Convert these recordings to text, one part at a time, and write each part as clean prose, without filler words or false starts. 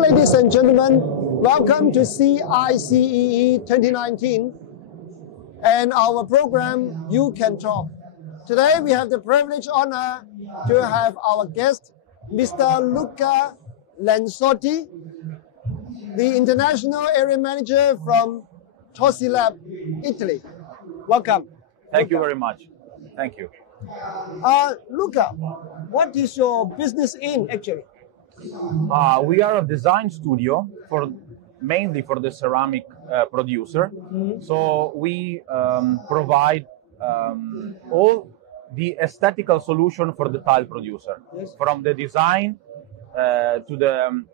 morning, ladies and gentlemen. Welcome to CICEE 2019 and our program, You Can Talk. Today, we have the privilege honor to have our guest, Mr. Luca Lenzotti, the International Area Manager from TOSILAB, Italy. Welcome. Thank you very much. Thank you. Luca, what is your business in actually? We are a design studio mainly for the ceramic producer. Mm-hmm. So we provide all the aesthetical solution for the tile producer, yes, from the design to the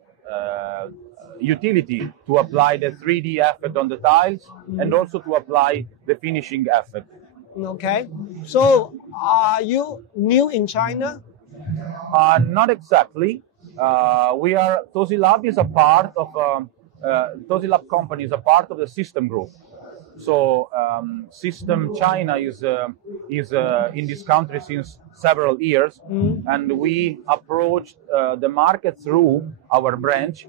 utility to apply the 3D effect on the tiles, mm-hmm, and also to apply the finishing effect. Okay. So are you new in China? Not exactly. TOSILAB is a part of TOSILAB company is a part of the System Group. So System China is in this country since several years, mm-hmm, and we approached the market through our branch,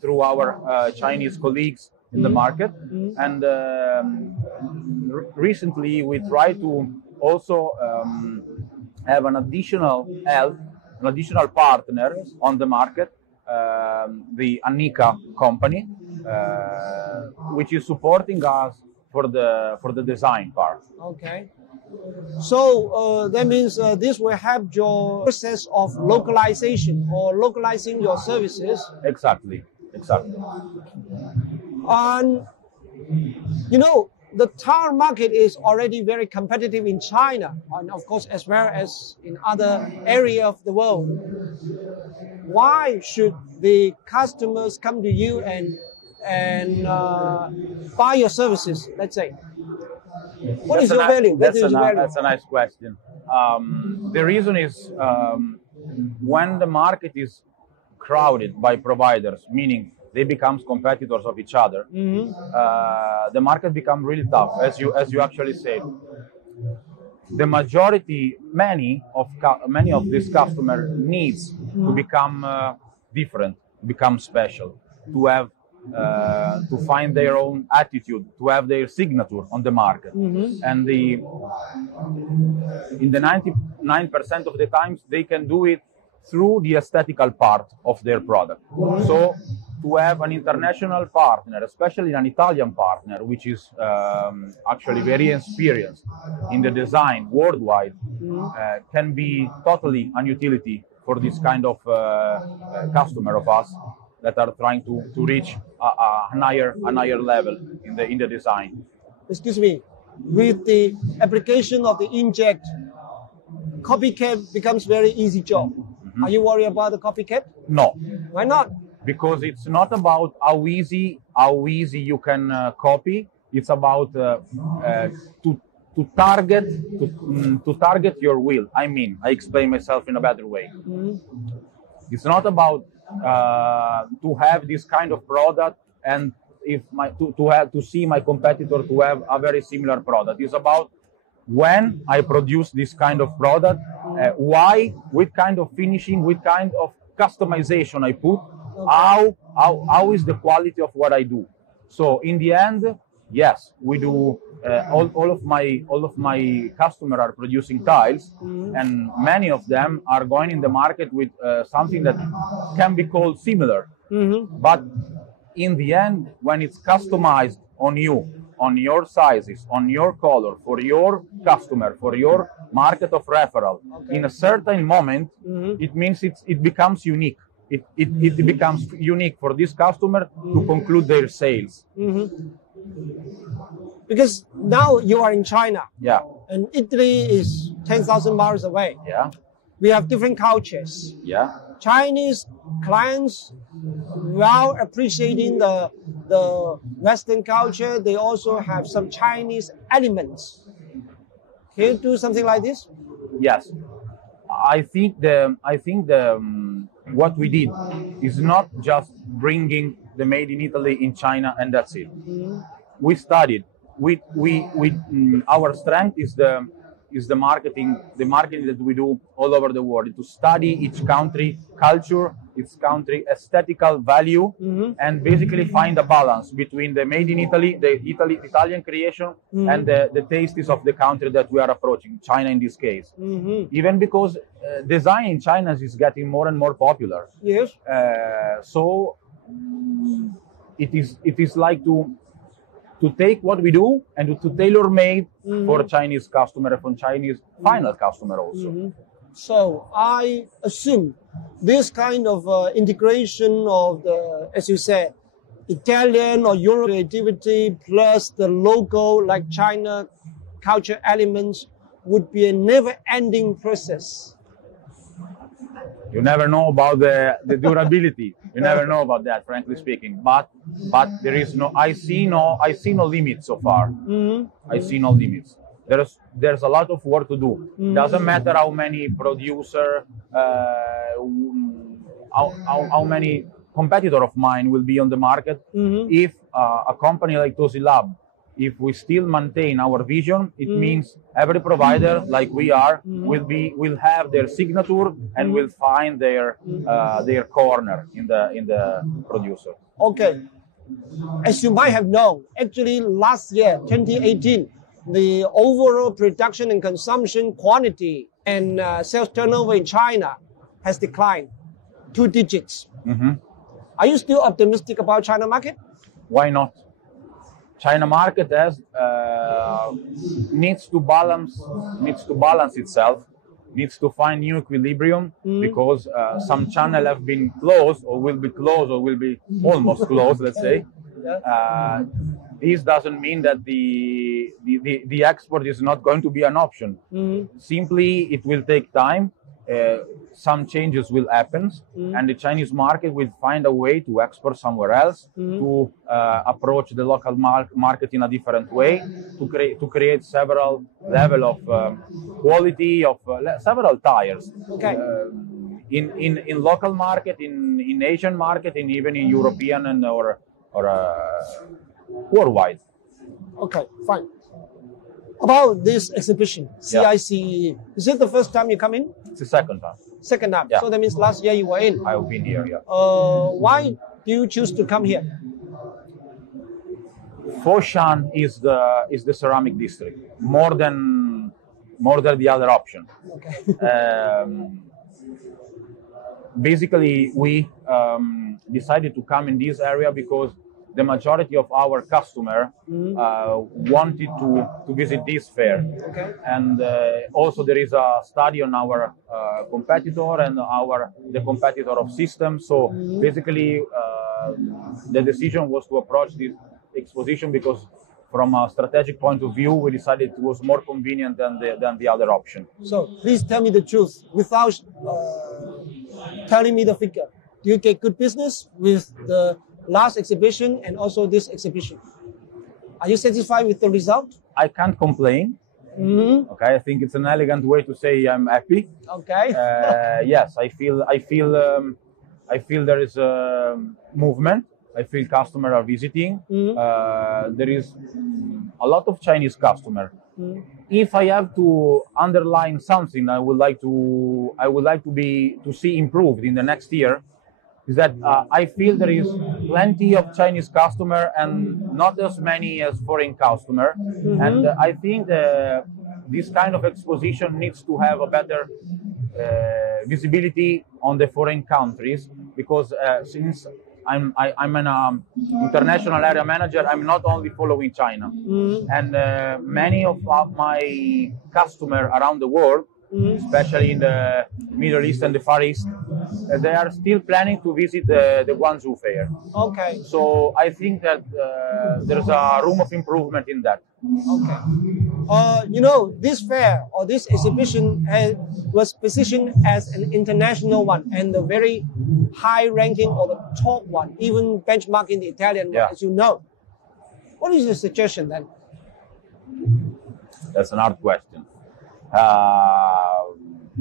through our Chinese colleagues in, mm-hmm, the market, mm-hmm, and recently we tried to also have an additional partner on the market, the Anika company, which is supporting us for the design part. Okay. So that means this will help your process of localization or localizing your services. Exactly. And you know, the tile market is already very competitive in China, and of course as well as in other areas of the world. Why should the customers come to you and buy your services, let's say? What is your value? That's a nice question. The reason is when the market is crowded by providers, meaning they become competitors of each other, mm-hmm, the market becomes really tough, as you actually said. The majority, many of these customer needs, mm-hmm, to become different, become special, to have to find their own attitude, to have their signature on the market, mm-hmm, and in the 99% of the times they can do it through the aesthetical part of their product. Mm-hmm. So to have an international partner, especially an Italian partner, which is actually very experienced in the design worldwide, mm-hmm, can be totally an utility for this kind of customer of us that are trying to reach a higher level in the design. Excuse me, with the application of the inkjet, copycat becomes very easy job. Mm-hmm. Are you worried about the copycat? No. Why not? Because it's not about how easy you can copy. It's about to target your will. I mean, I explain myself in a better way. Mm-hmm. It's not about to have this kind of product and to see my competitor to have a very similar product. It's about when I produce this kind of product, what kind of finishing, what kind of customization I put, how is the quality of what I do. So in the end, yes, we do. All of my customers are producing tiles, mm-hmm, and many of them are going in the market with something that can be called similar. Mm-hmm. But in the end, when it's customized on you, on your sizes, on your color, for your customer, for your market of referral, okay, in a certain moment, mm-hmm, it means it becomes unique. It becomes unique for this customer, mm-hmm, to conclude their sales. Mm-hmm. Because now you are in China, yeah, and Italy is 10,000 miles away. Yeah, we have different cultures. Yeah, Chinese clients, while appreciating the Western culture, they also have some Chinese elements. Can you do something like this? Yes, I think what we did is not just bringing the made in Italy in China and that's it. Mm-hmm. We studied. Our strength is is the marketing that we do all over the world, to study each country culture, its country aesthetical value, and basically find a balance between the made in Italy, the Italian creation, and the tastes of the country that we are approaching, China in this case. Even because design in China is getting more and more popular. Yes. So it is like to take what we do and to tailor made for Chinese customer, for Chinese final customer also. So I assume this kind of integration of the, as you said, Italian or Euro creativity plus the local like China culture elements would be a never-ending process. You never know about the durability. You never know about that, frankly speaking. But there is I see no limits so far. I see no limits. There's a lot of work to do. Doesn't matter how many producer, how many competitor of mine will be on the market. If a company like TOSILAB, if we still maintain our vision, it means every provider like we are will have their signature and will find their corner in the producer. Okay. As you might have known, actually last year, 2018, the overall production and consumption quantity and sales turnover in China has declined 2 digits. Are you still optimistic about China market? Why not? China market needs to balance itself, needs to find new equilibrium, because some channel have been closed or will be closed or will be almost closed, let's say. This doesn't mean that the export is not going to be an option. Simply, it will take time. Some changes will happen, and the Chinese market will find a way to export somewhere else, to approach the local market in a different way, to create several level of quality of several tiers. Okay. In local market, in Asian market, and even in European and or worldwide. Okay, fine. About this exhibition, CICE, is it the first time you come in? It's the second time. Second time. Yeah. So that means last year you were in. I've been here, yeah. Why do you choose to come here? Foshan is the ceramic district more than the other option. Okay. Basically, we decided to come in this area because the majority of our customer wanted to visit this fair. Okay. And also there is a study on our competitor and the competitor of systems. So basically the decision was to approach this exposition because from a strategic point of view, we decided it was more convenient than the other option. So please tell me the truth without telling me the figure. Do you get good business with the last exhibition and also this exhibition? Are you satisfied with the result? I can't complain. Okay, I think it's an elegant way to say I'm happy. Okay. Yes, I feel there is a movement. I feel customers are visiting. There is a lot of Chinese customer. If I have to underline something, I would like to see improved in the next year. Is that I feel there is plenty of Chinese customer and not as many as foreign customer. And I think this kind of exposition needs to have a better visibility on the foreign countries, because since I'm an international area manager, I'm not only following China. And many of my customers around the world, especially in the Middle East and the Far East, they are still planning to visit the Guangzhou fair. Okay. So I think that there's a room of improvement in that. Okay. This fair or this exhibition was positioned as an international one and a very high ranking or the top one, even benchmarking the Italian one, as you know. What is your suggestion then? That's an hard question.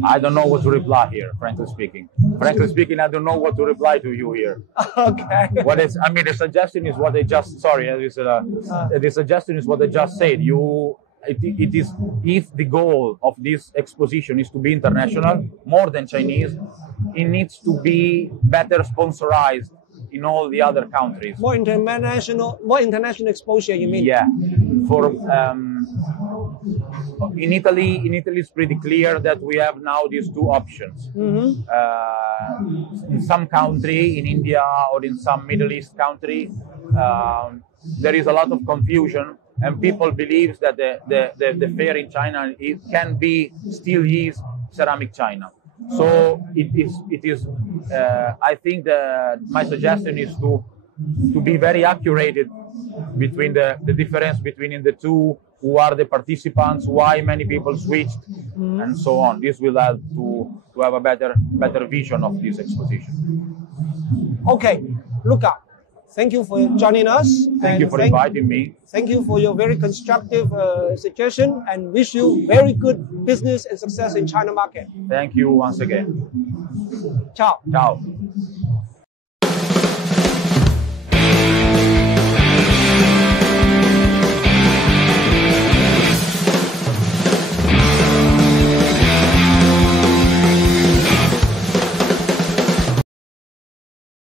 I don't know what to reply here, frankly speaking. Frankly speaking, I don't know what to reply to you here. Okay. The suggestion is what I just, the suggestion is what I just said. You it is, if the goal of this exposition is to be international, more than Chinese, it needs to be better sponsorized in all the other countries. More international exposure, you mean? Yeah, for in Italy, it's pretty clear that we have now these two options. In some country, in India or in some Middle East country, there is a lot of confusion, and people believe that the fair in China still is ceramic China. So it is. I think my suggestion is to be very accurate between the difference between the two, who are the participants, why many people switched, and so on. This will help to have a better vision of this exposition. Okay, Luca, thank you for joining us. Thank you for inviting me. Thank you for your very constructive suggestion, and wish you very good business and success in China market. Thank you once again. Ciao. Ciao.